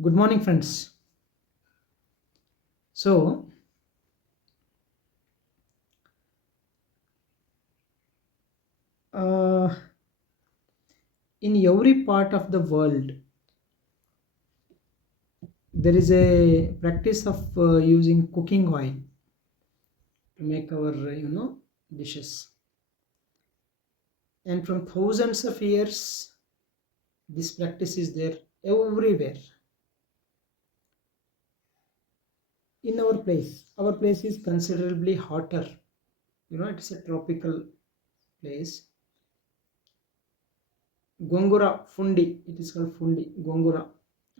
Good morning, friends. So, uh, in every part of the world, there is a practice of using cooking oil to make our, dishes. And from thousands of years, this practice is there everywhere. In our place is considerably hotter. It's a tropical place. Gongura fundi, it is called fundi. Gongura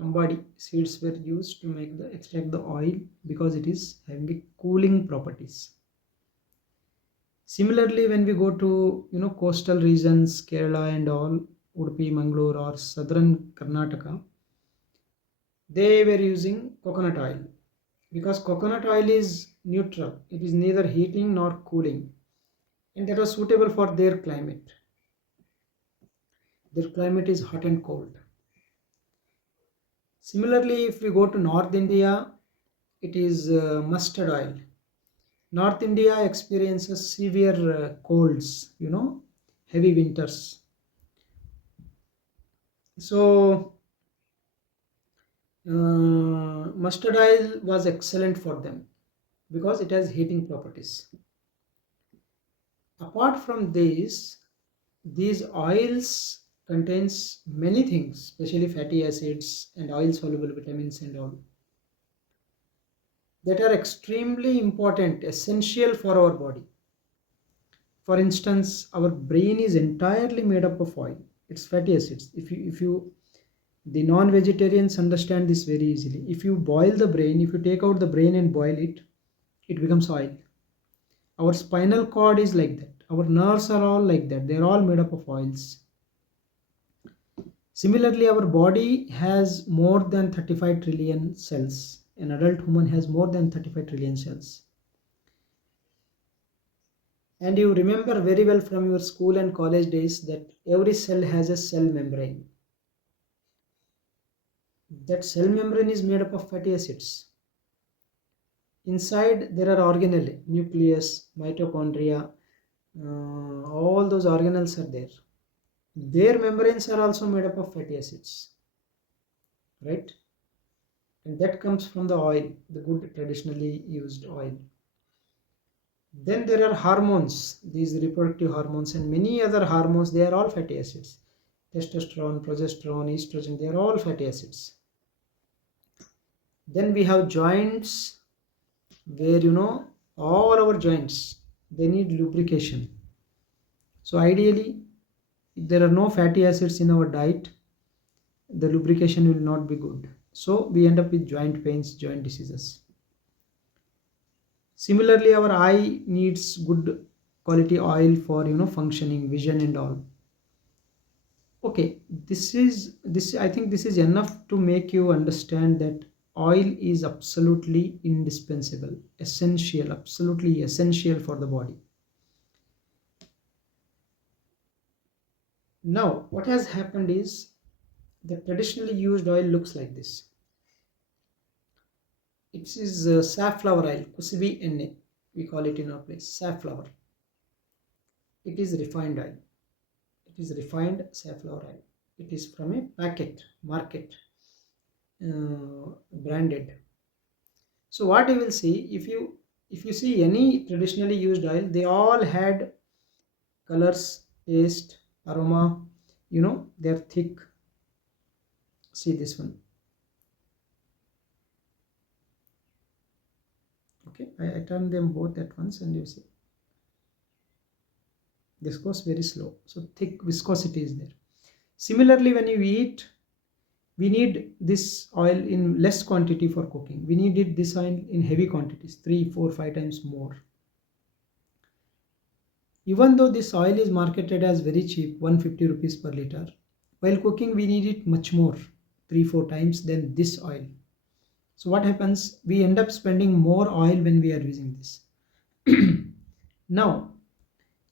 ambadi seeds were used to make the extract the oil because it is having a cooling properties. Similarly, when we go to coastal regions, Kerala and all, Udupi, Mangalore or southern Karnataka, they were using coconut oil because coconut oil is neutral. It is neither heating nor cooling, and that was suitable for their climate. Their climate is hot and cold. Similarly, if we go to North India, it is mustard oil. North India experiences severe colds, heavy winters. So, mustard oil was excellent for them because it has heating properties. Apart from these oils contains many things, especially fatty acids and oil soluble vitamins and all that are extremely important, essential for our body. For instance, our brain is entirely made up of oil. It's fatty acids. If you the non-vegetarians understand this very easily. If you boil the brain, if you take out the brain and boil it, it becomes oil. Our spinal cord is like that. Our nerves are all like that. They're all made up of oils. Similarly, our body has more than 35 trillion cells. An adult human has more than 35 trillion cells. And you remember very well from your school and college days that every cell has a cell membrane. That cell membrane is made up of fatty acids. Inside there are organelles, nucleus, mitochondria, all those organelles are there. Their membranes are also made up of fatty acids, right? And that comes from the oil, the good traditionally used oil. Then there are hormones, these reproductive hormones and many other hormones, they are all fatty acids. Testosterone, progesterone, estrogen, they are all fatty acids. Then we have joints where all our joints they need lubrication. So ideally, if there are no fatty acids in our diet, the lubrication will not be good. So we end up with joint pains, joint diseases. Similarly, our eye needs good quality oil for functioning, vision and all. Okay, this I think this is enough to make you understand that oil is absolutely indispensable, essential, absolutely essential for the body. Now, what has happened is the traditionally used oil looks like this. It is safflower oil, kusubi enne. We call it in our place safflower. It is refined oil. It is refined safflower oil. It is from a packet market, branded. So what you will see if you see any traditionally used oil, they all had colors, taste, aroma. They're thick. See this one. Okay, I turn them both at once and you see this goes very slow, so thick viscosity is there. Similarly, when you eat, we need this oil in less quantity for cooking. We need this oil in heavy quantities, 3 4 5 times more. Even though this oil is marketed as very cheap, 150 rupees per liter, while cooking we need it much more, 3 4 times than this oil. So what happens, we end up spending more oil when we are using this. Now,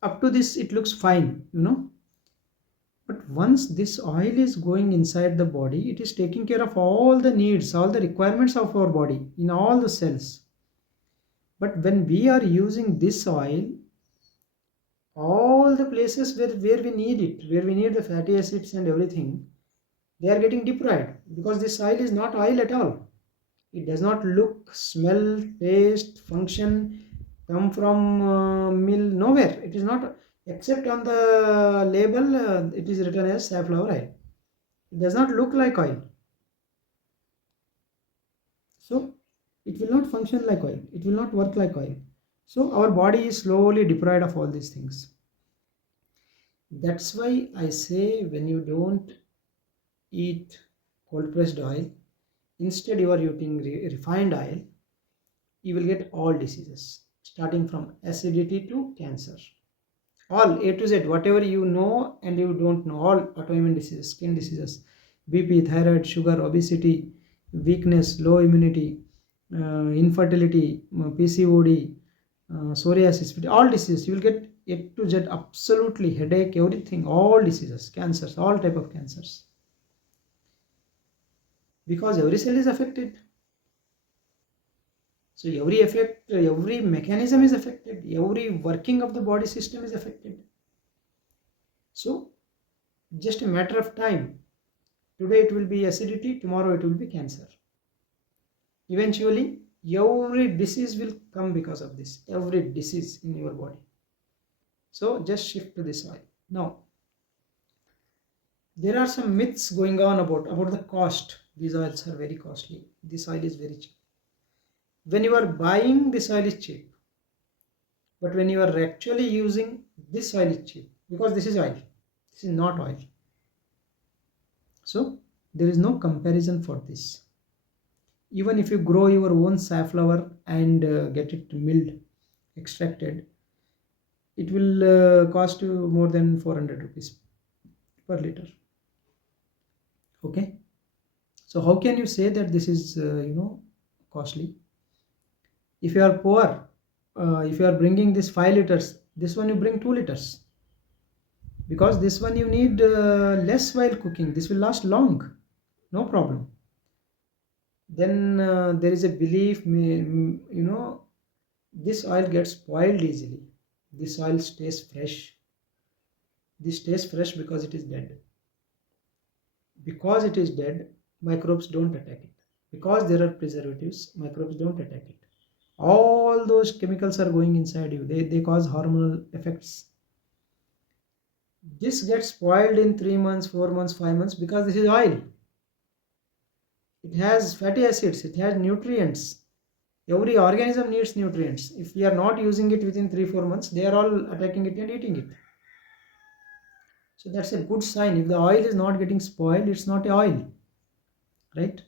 up to this it looks fine, but But once this oil is going inside the body, it is taking care of all the needs, all the requirements of our body in all the cells. But when we are using this oil, all the places where we need it, where we need the fatty acids and everything, they are getting deprived because this oil is not oil at all. It does not look, smell, taste, function, come from mill, nowhere. It is not, except on the label, it is written as safflower oil. It does not look like oil. So it will not function like oil. It will not work like oil. So our body is slowly deprived of all these things. That's why I say when you don't eat cold pressed oil, instead you are eating refined oil, you will get all diseases starting from acidity to cancer. All A to Z, whatever you know and you don't know, all autoimmune diseases, skin diseases, BP, thyroid, sugar, obesity, weakness, low immunity, infertility, PCOD, psoriasis, all diseases. You will get A to Z, absolutely, headache, everything, all diseases, cancers, all type of cancers. Because every cell is affected. So every effect, every mechanism is affected, every working of the body system is affected. So just a matter of time. Today it will be acidity, tomorrow it will be cancer. Eventually, every disease will come because of this. Every disease in your body. So just shift to this oil. Now, there are some myths going on about the cost. These oils are very costly. This oil is very cheap. When you are buying, this oil is cheap. But when you are actually using, this oil is cheap. Because this is oil. This is not oil. So there is no comparison for this. Even if you grow your own safflower and get it milled, extracted, it will cost you more than 400 rupees per liter. Okay, so how can you say that this is costly? If you are poor, if you are bringing this 5 liters, this one you bring 2 liters, because this one you need less while cooking. This will last long, no problem. Then there is a belief, this oil gets spoiled easily. This oil stays fresh. This stays fresh because it is dead. Because it is dead, microbes don't attack it. Because there are preservatives, microbes don't attack it. All those chemicals are going inside you. They cause hormonal effects. This gets spoiled in 3 months, 4 months, 5 months because this is oil. It has fatty acids, it has nutrients. Every organism needs nutrients. If we are not using it within 3-4 months, they are all attacking it and eating it. So that's a good sign. If the oil is not getting spoiled, it's not a oil, right?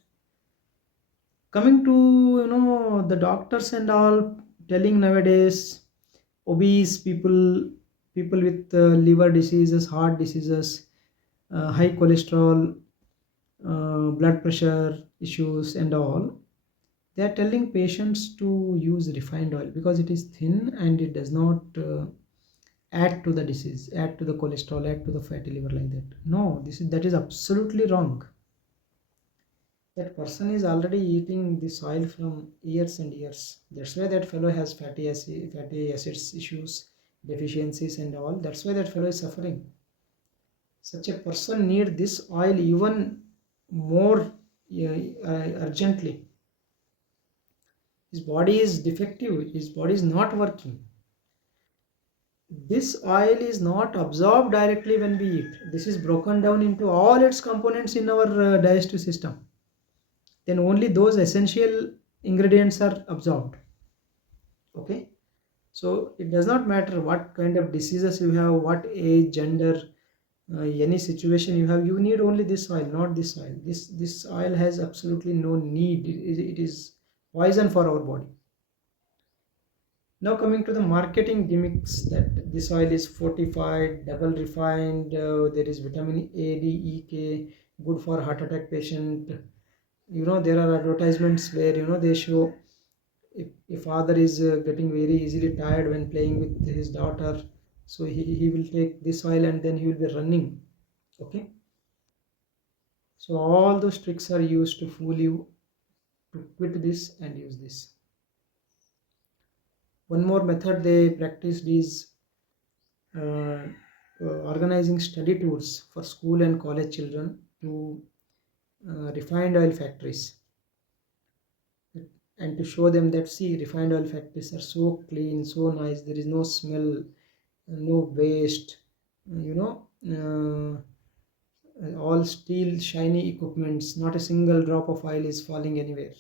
Coming to the doctors and all telling nowadays, obese people, people with liver diseases, heart diseases, high cholesterol, blood pressure issues and all, they are telling patients to use refined oil because it is thin and it does not add to the disease, add to the cholesterol, add to the fatty liver like that. No, that is absolutely wrong. That person is already eating this oil from years and years. That's why that fellow has fatty acids issues, deficiencies and all. That's why that fellow is suffering. Such a person need this oil even more urgently. His body is defective. His body is not working. This oil is not absorbed directly when we eat. This is broken down into all its components in our digestive system. Then only those essential ingredients are absorbed. Okay, so it does not matter what kind of diseases you have, what age, gender, any situation you have, you need only this oil, not this oil. This oil has absolutely no need. It is poison for our body. Now coming to the marketing gimmicks, that this oil is fortified, double refined, there is vitamin A, D, E, K, good for heart attack patient. There are advertisements where they show if father is getting very easily tired when playing with his daughter, so he will take this oil and then he will be running. Okay, so all those tricks are used to fool you to quit this and use this. One more method they practiced is uh, organizing study tours for school and college children to refined oil factories, and to show them that, see, refined oil factories are so clean, so nice, there is no smell, no waste, you know, all steel shiny equipments, not a single drop of oil is falling anywhere.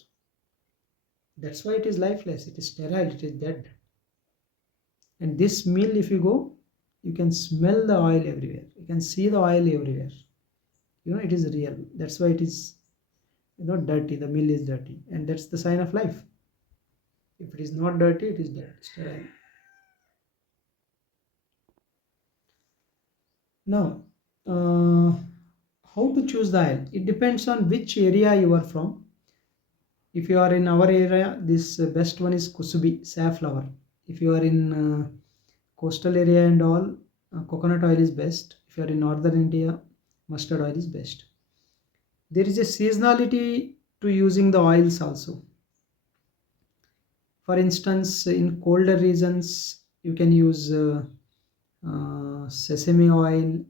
That's why it is lifeless, it is sterile, it is dead. And this mill, if you go, you can smell the oil everywhere, you can see the oil everywhere, you know, it is real. That's why it is, you know, dirty. The mill is dirty, and that's the sign of life. If it is not dirty, it is dead, sterile. Now, how to choose the oil? It depends on which area you are from. If you are in our area, this best one is kusubi, safflower. If you are in coastal area and all, coconut oil is best. If you are in northern India, mustard oil is best. There is a seasonality to using the oils also. For instance, in colder regions, you can use sesame oil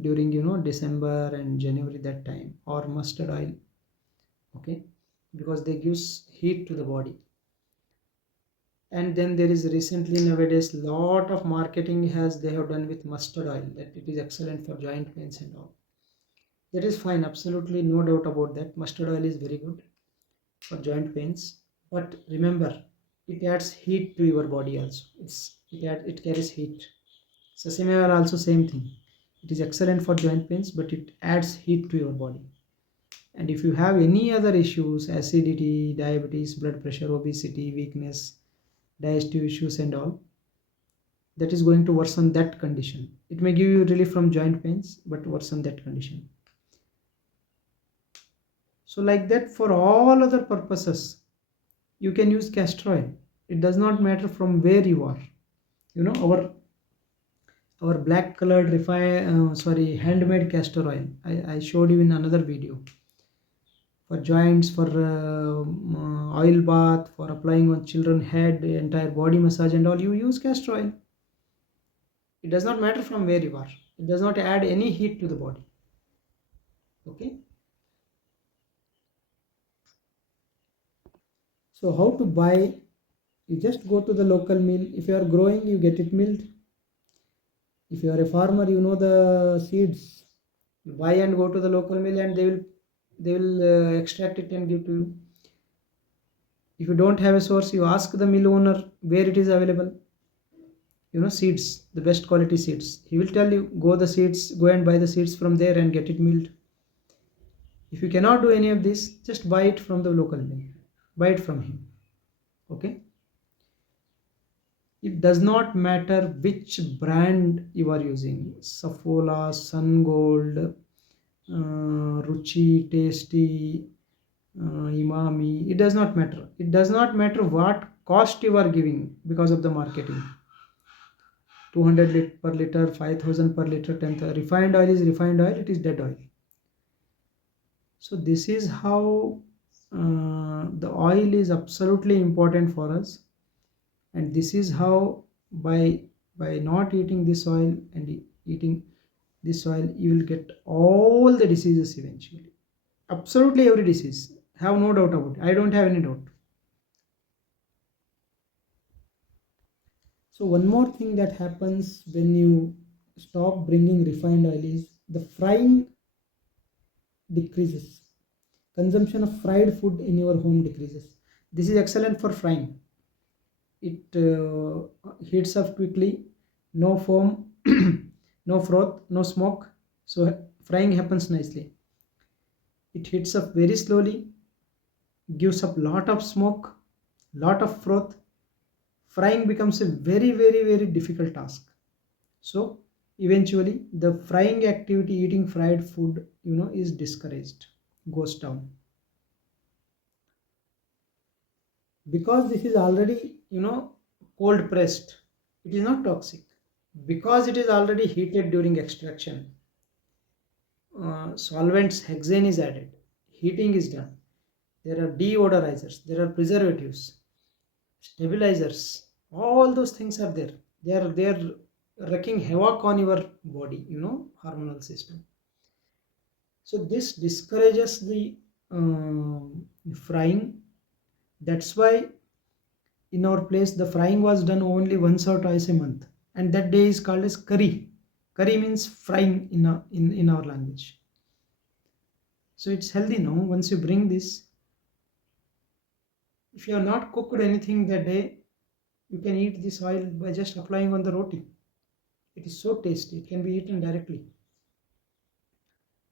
during, you know, December and January, that time, or mustard oil. Okay, because they gives heat to the body. And then there is recently nowadays lot of marketing has they have done with mustard oil, that it is excellent for joint pains and all. That is fine, absolutely no doubt about that. Mustard oil is very good for joint pains, but remember, it adds heat to your body also. It carries heat. Sesame oil also same thing. It is excellent for joint pains, but it adds heat to your body. And if you have any other issues, acidity, diabetes, blood pressure, obesity, weakness, digestive issues and all, that is going to worsen that condition. It may give you relief from joint pains, but worsen that condition. So like that, for all other purposes, you can use castor oil. It does not matter from where you are. You know, our black colored handmade castor oil, I showed you in another video. For joints, for oil bath, for applying on children head, entire body massage and all, you use castor oil. It does not matter from where you are, it does not add any heat to the body. Okay, so how to buy? You just go to the local mill. If you are growing, you get it milled. If you are a farmer, you know the seeds, you buy and go to the local mill, and they will extract it and give to you. If you don't have a source, you ask the mill owner where it is available. You know, seeds, the best quality seeds, he will tell you, go and buy the seeds from there and get it milled. If you cannot do any of this, just buy it from the local mill, buy it from him. Okay, it does not matter which brand you are using, Safola, Sun Gold, Ruchi, Tasty, Imami, it does not matter. It does not matter what cost you are giving because of the marketing. 200 per liter, 5000 per liter, 10,000. Refined oil is refined oil, it is dead oil. So this is how the oil is absolutely important for us. And this is how, by not eating this oil and eating this oil, you will get all the diseases eventually. Absolutely every disease, have no doubt about it. I don't have any doubt. So one more thing that happens when you stop bringing refined oil is the frying decreases. Consumption of fried food in your home decreases. This is excellent for frying. It heats up quickly, no foam, no froth, no smoke. So frying happens nicely. It heats up very slowly, gives up lot of smoke, lot of froth. Frying becomes a very, very, very difficult task. So eventually the frying activity, eating fried food, you know, is discouraged, goes down. Because this is already, you know, cold pressed, it is not toxic. Because it is already heated during extraction, solvents, hexane is added, heating is done, there are deodorizers, there are preservatives, stabilizers, all those things are there. They are wreaking havoc on your body, hormonal system. So this discourages the frying. That's why in our place the frying was done only once or twice a month, and that day is called as curry. Curry means frying in our language. So it's healthy now. Once you bring this, if you have not cooked anything that day, you can eat this oil by just applying on the roti. It is so tasty, it can be eaten directly.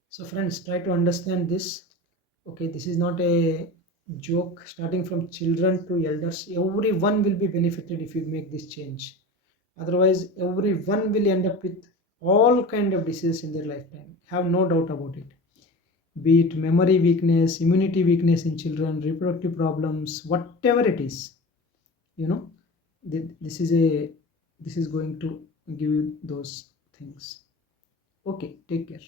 So friends, try to understand this. Okay, this is not a joke. Starting from children to elders, everyone will be benefited if you make this change. Otherwise, everyone will end up with all kind of diseases in their lifetime. Have no doubt about it. Be it memory weakness, immunity weakness in children, reproductive problems, whatever it is, you know, this is a this is going to give you those things. Okay, take care.